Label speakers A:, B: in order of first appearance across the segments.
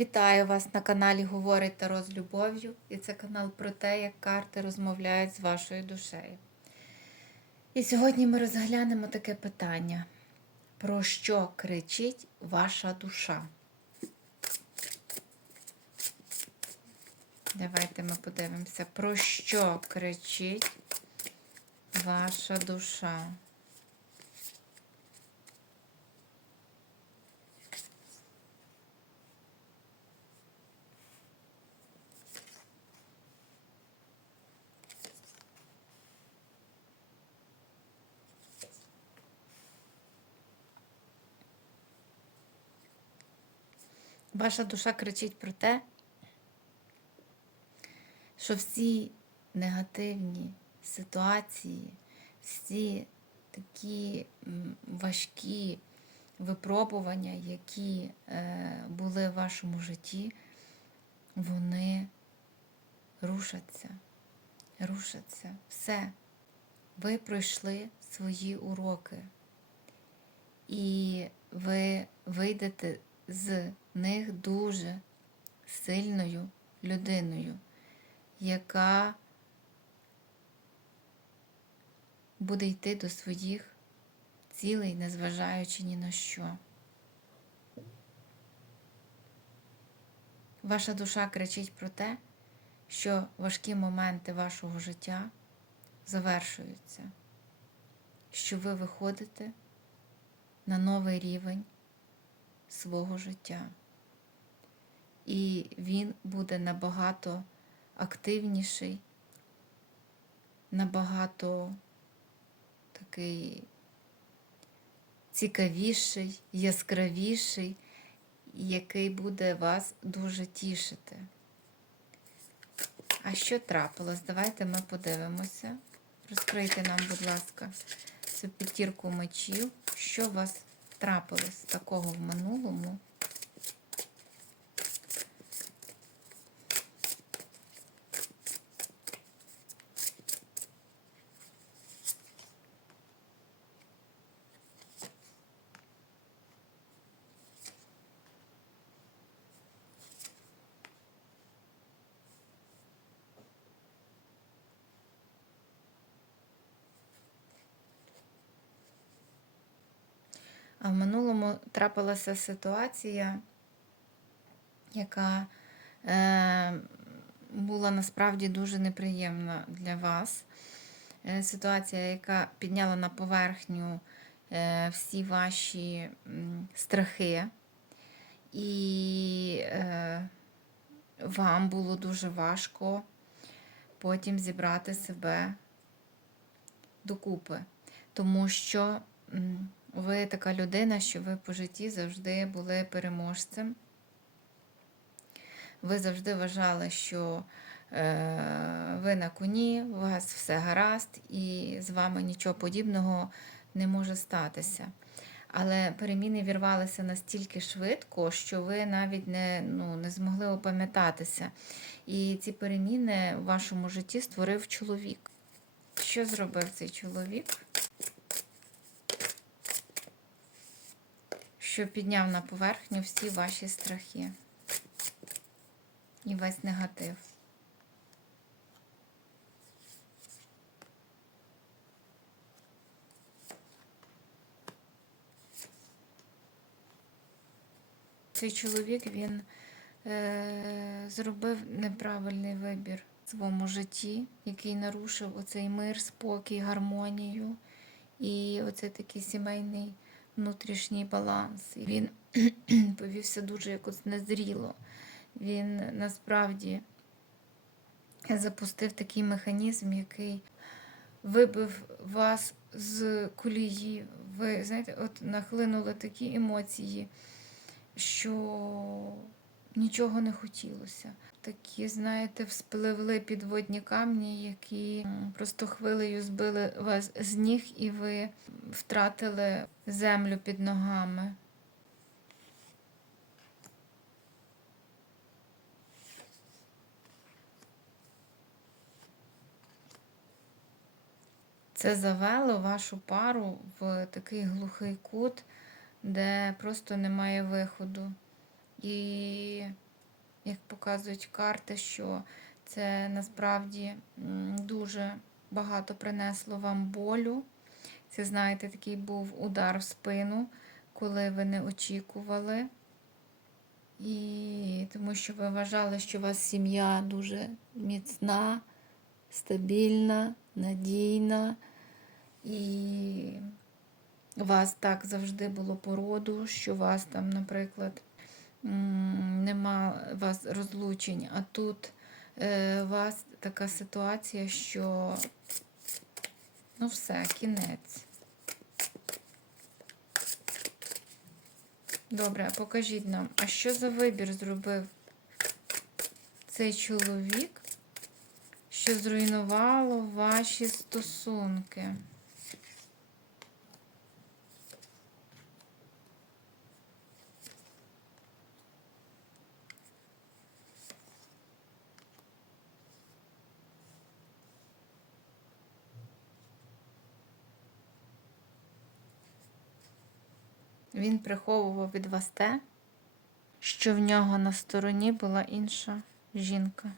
A: Вітаю вас на каналі Говорить Таро з любов'ю. І це канал про те, як карти розмовляють з вашою душею. І сьогодні ми розглянемо таке питання: про що кричить ваша душа? Давайте ми подивимося, про що кричить ваша душа. Ваша душа кричить про те, що всі негативні ситуації, всі такі важкі випробування, які е, були в вашому житті, вони рушаться, рушаться. Все. Ви пройшли свої уроки. І ви вийдете з них дуже сильною людиною, яка буде йти до своїх цілей, незважаючи ні на що. Ваша душа кричить про те, що важкі моменти вашого життя завершуються, що ви виходите на новий рівень свого життя. І він буде набагато активніший, набагато такий цікавіший, яскравіший, який буде вас дуже тішити. А що трапилось? Давайте ми подивимося. Розкрийте нам, будь ласка, цю п'ятірку мечів. Що вас трапилось такого в минулому? А в минулому трапилася ситуація, яка е, була насправді дуже неприємна для вас. Е, ситуація, яка підняла на поверхню е, всі ваші страхи, і е, вам було дуже важко потім зібрати себе докупи, тому що. Ви така людина, що ви по житті завжди були переможцем. Ви завжди вважали, що е, ви на коні, у вас все гаразд, і з вами нічого подібного не може статися. Але переміни вірвалися настільки швидко, що ви навіть не, ну, не змогли опам'ятатися. І ці переміни в вашому житті створив чоловік. Що зробив цей чоловік? Що підняв на поверхню всі ваші страхи і весь негатив. Цей чоловік він е, зробив неправильний вибір в своєму житті, який нарушив оцей мир, спокій, гармонію і оцей такий сімейний внутрішній баланс. І Він повівся дуже якось незріло. Він насправді запустив такий механізм, який вибив вас з колії. Ви знаєте, от нахлинули такі емоції, що нічого не хотілося. Такі, знаєте, вспливли підводні камні, які просто хвилею збили вас з ніг, і ви втратили землю під ногами. Це завело вашу пару в такий глухий кут, де просто немає виходу. І як показують карти, що це насправді дуже багато принесло вам болю. Це, знаєте, такий був удар в спину, коли ви не очікували. І тому що ви вважали, що у вас сім'я дуже міцна, стабільна, надійна. І вас так завжди було породу, що вас там, наприклад, нема вас розлучень, а тут е, у вас така ситуація, що ну все, кінець. Добре, покажіть нам, а що за вибір зробив цей чоловік, що зруйнувало ваші стосунки? Він приховував від вас те, що в нього на стороні була інша жінка,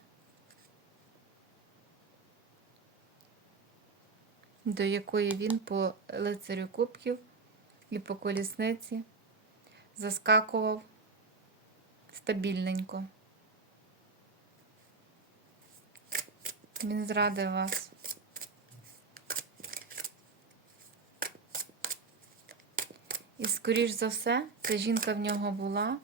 A: до якої він по лицарю кубків і по колісниці заскакував стабільненько. Він зрадив вас. І, скоріш за все, ця жінка в нього була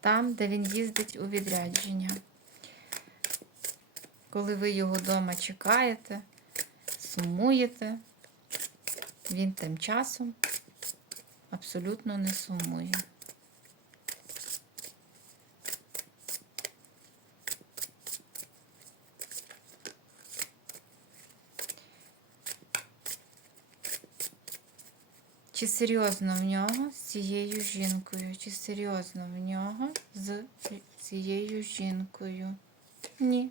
A: там, де він їздить у відрядження. Коли ви його вдома чекаєте, сумуєте, він тим часом абсолютно не сумує. Чи серйозно в нього з цією жінкою? Чи серйозно в нього з цією жінкою? Ні.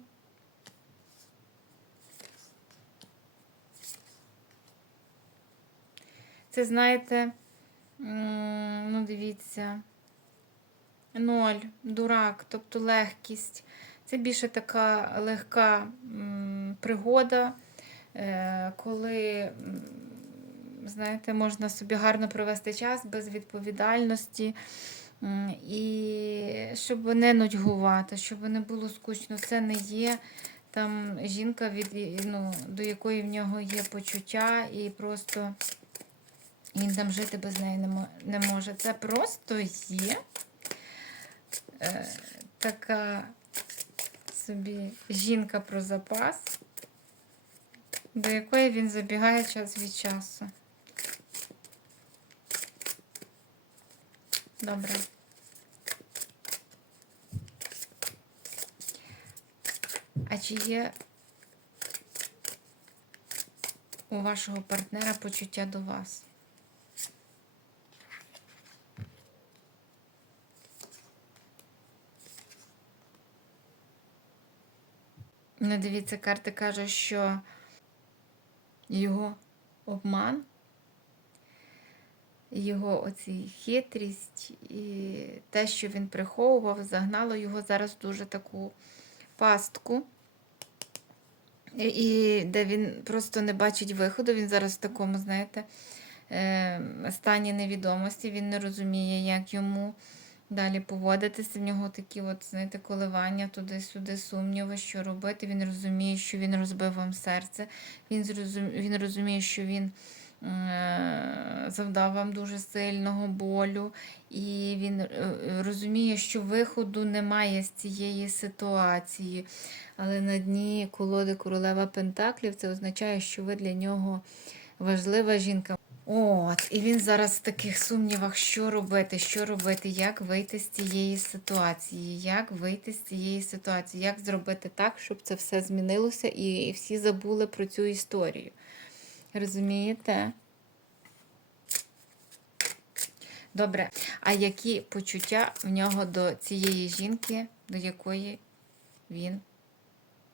A: Це, знаєте, ну дивіться, ноль, дурак, тобто легкість. Це більше така легка пригода, е, коли. Знаєте, можна собі гарно провести час без відповідальності. І щоб не нудьгувати, щоб не було скучно. Це не є там жінка, від, ну, до якої в нього є почуття, і просто він там жити без неї не, не може. Це просто є е, така собі жінка про запас, до якої він забігає час від часу. Добре. А чи є у вашого партнера почуття до вас? Ну, дивіться, карти каже, що його обман його оці хитрість і те, що він приховував, загнало його зараз дуже таку пастку, і, де він просто не бачить виходу. Він зараз в такому, знаєте, е, стані невідомості, він не розуміє, як йому далі поводитися. В нього такі, от, знаєте, коливання туди-сюди, сумніви, що робити. Він розуміє, що він розбив вам серце. Він, зрозум... він розуміє, що він завдав вам дуже сильного болю, і він е, розуміє, що виходу немає з цієї ситуації. Але на дні колоди королева Пентаклів це означає, що ви для нього важлива жінка. От, і він зараз в таких сумнівах, що робити, що робити, як вийти з цієї ситуації, як вийти з цієї ситуації, як зробити так, щоб це все змінилося і всі забули про цю історію. Розумієте? Добре. А які почуття в нього до цієї жінки, до якої він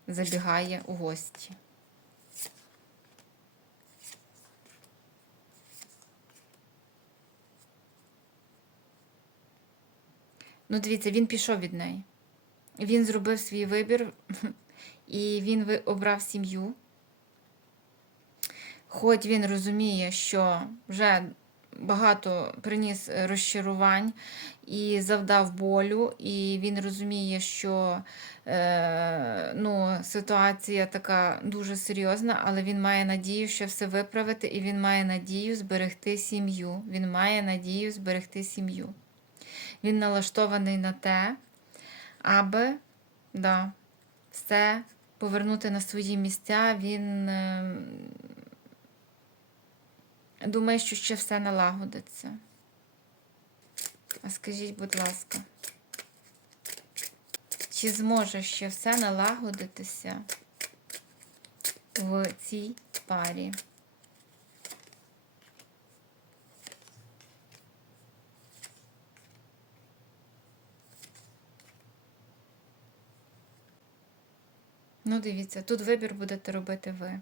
A: забігає у гості? Ну, дивіться, він пішов від неї. Він зробив свій вибір, і він обрав сім'ю. Хоч він розуміє, що вже багато приніс е, розчарувань і завдав болю, і він розуміє, що е, ну, ситуація така дуже серйозна, але він має надію, що все виправити, і він має надію зберегти сім'ю. Він має надію зберегти сім'ю. Він налаштований на те, аби да, все повернути на свої місця. Він е, думає, що ще все налагодиться. А скажіть, будь ласка, чи зможе ще все налагодитися в цій парі? Ну, дивіться, тут вибір будете робити ви.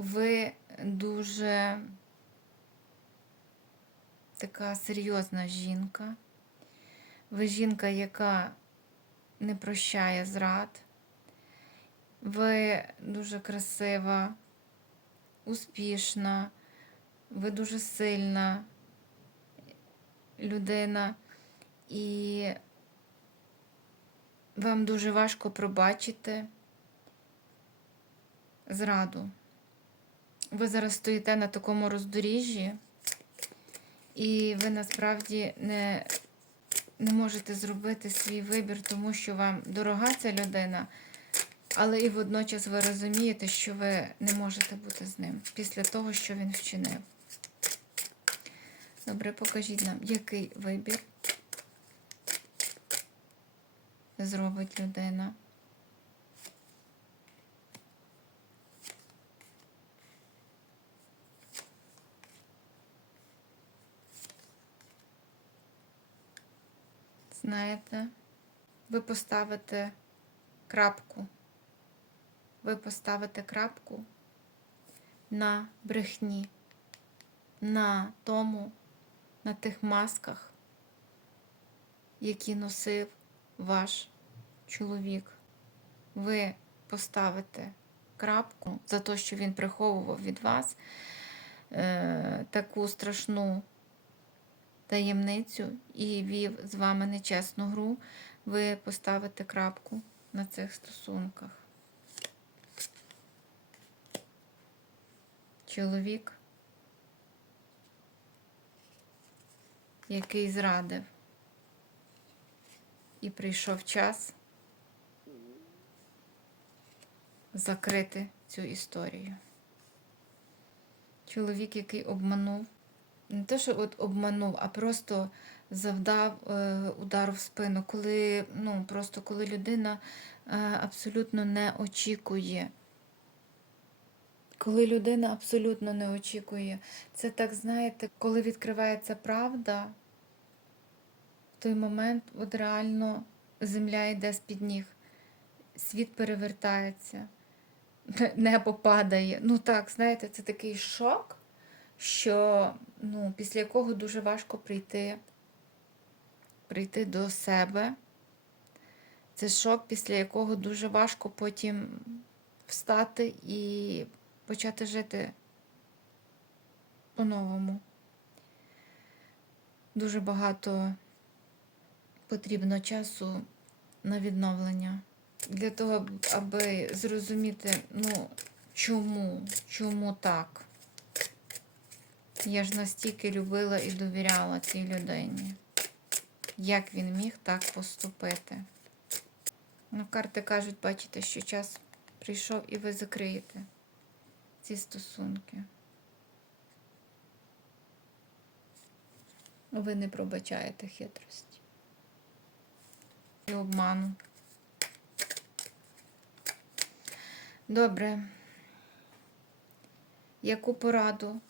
A: Ви дуже така серйозна жінка. Ви жінка, яка не прощає зрад. Ви дуже красива, успішна, ви дуже сильна людина, і вам дуже важко пробачити зраду. Ви зараз стоїте на такому роздоріжжі, і ви насправді не, не можете зробити свій вибір, тому що вам дорога ця людина, але і водночас ви розумієте, що ви не можете бути з ним після того, що він вчинив. Добре, покажіть нам, який вибір зробить людина. Знаєте, ви поставите крапку. Ви поставите крапку на брехні, на тому, на тих масках, які носив ваш чоловік. Ви поставите крапку за те, що він приховував від вас е, таку страшну таємницю і вів з вами нечесну гру, ви поставите крапку на цих стосунках. Чоловік, який зрадив, і прийшов час закрити цю історію. Чоловік, який обманув не те, що от обманув, а просто завдав е, удару в спину, коли, ну, просто коли людина е, абсолютно не очікує. Коли людина абсолютно не очікує. Це так, знаєте, коли відкривається правда, в той момент от реально земля йде з-під ніг, світ перевертається, небо падає. Ну так, знаєте, це такий шок що ну, після якого дуже важко прийти, прийти до себе. Це шок, після якого дуже важко потім встати і почати жити по-новому. Дуже багато потрібно часу на відновлення. Для того, аби зрозуміти, ну, чому, чому так. Я ж настільки любила і довіряла цій людині. Як він міг так поступити? Ну, карти кажуть, бачите, що час прийшов і ви закриєте ці стосунки. Ви не пробачаєте хитрості і обману. Добре. Яку пораду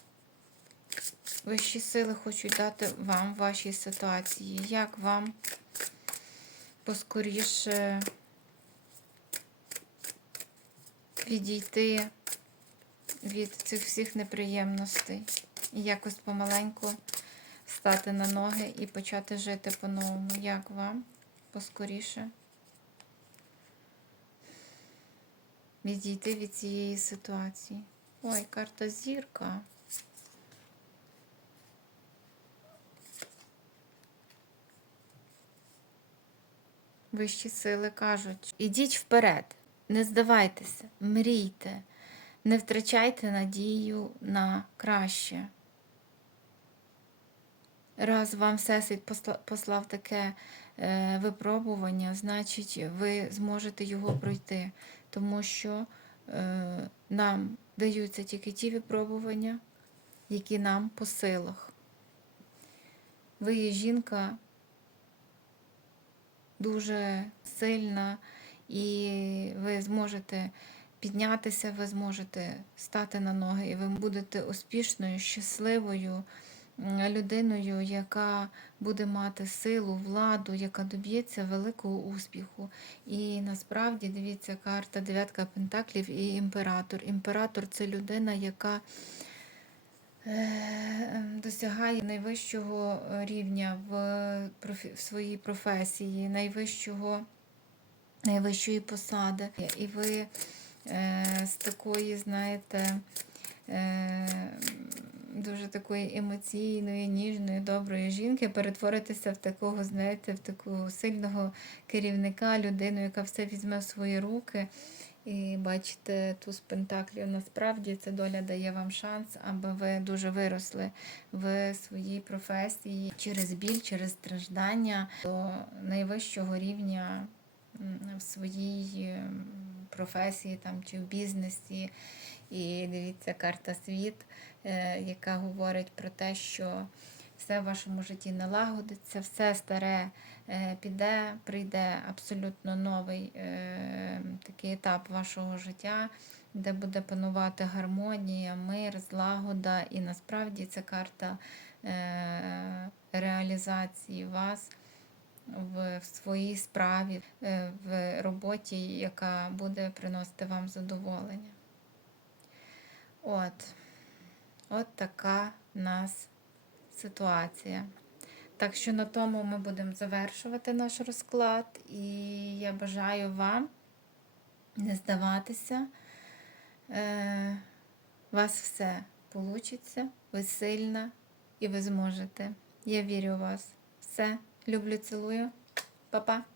A: Вищі сили хочуть дати вам вашій ситуації. Як вам поскоріше відійти від цих всіх неприємностей? і якось помаленьку стати на ноги і почати жити по-новому. Як вам? Поскоріше. Відійти від цієї ситуації. Ой, карта зірка. Вищі сили кажуть: ідіть вперед, не здавайтеся, мрійте, не втрачайте надію на краще. Раз вам Всесвіт послав таке е, випробування, значить, ви зможете його пройти, тому що е, нам даються тільки ті випробування, які нам по силах. Ви є жінка дуже сильна, і ви зможете піднятися, ви зможете стати на ноги, і ви будете успішною, щасливою людиною, яка буде мати силу, владу, яка доб'ється великого успіху. І насправді дивіться карта дев'ятка пентаклів і імператор. Імператор це людина, яка досягає найвищого рівня в, профі- в своїй професії, найвищого, найвищої посади. І ви е, з такої, знаєте, е, дуже такої емоційної, ніжної, доброї жінки перетворитеся в такого, знаєте, в такого сильного керівника, людину, яка все візьме в свої руки. І бачите, туз пентаклів насправді ця доля дає вам шанс, аби ви дуже виросли в своїй професії через біль, через страждання до найвищого рівня в своїй професії там, чи в бізнесі. І дивіться, карта світ, е, яка говорить про те, що все в вашому житті налагодиться, все старе піде, прийде абсолютно новий е, такий етап вашого життя, де буде панувати гармонія, мир, злагода. І насправді це карта е, реалізації вас в, своїй справі, е, в роботі, яка буде приносити вам задоволення. От, от така в нас ситуація. Так що на тому ми будемо завершувати наш розклад. І я бажаю вам не здаватися. Е, у вас все вийде, ви сильна і ви зможете. Я вірю в вас. Все. Люблю, цілую. Па-па.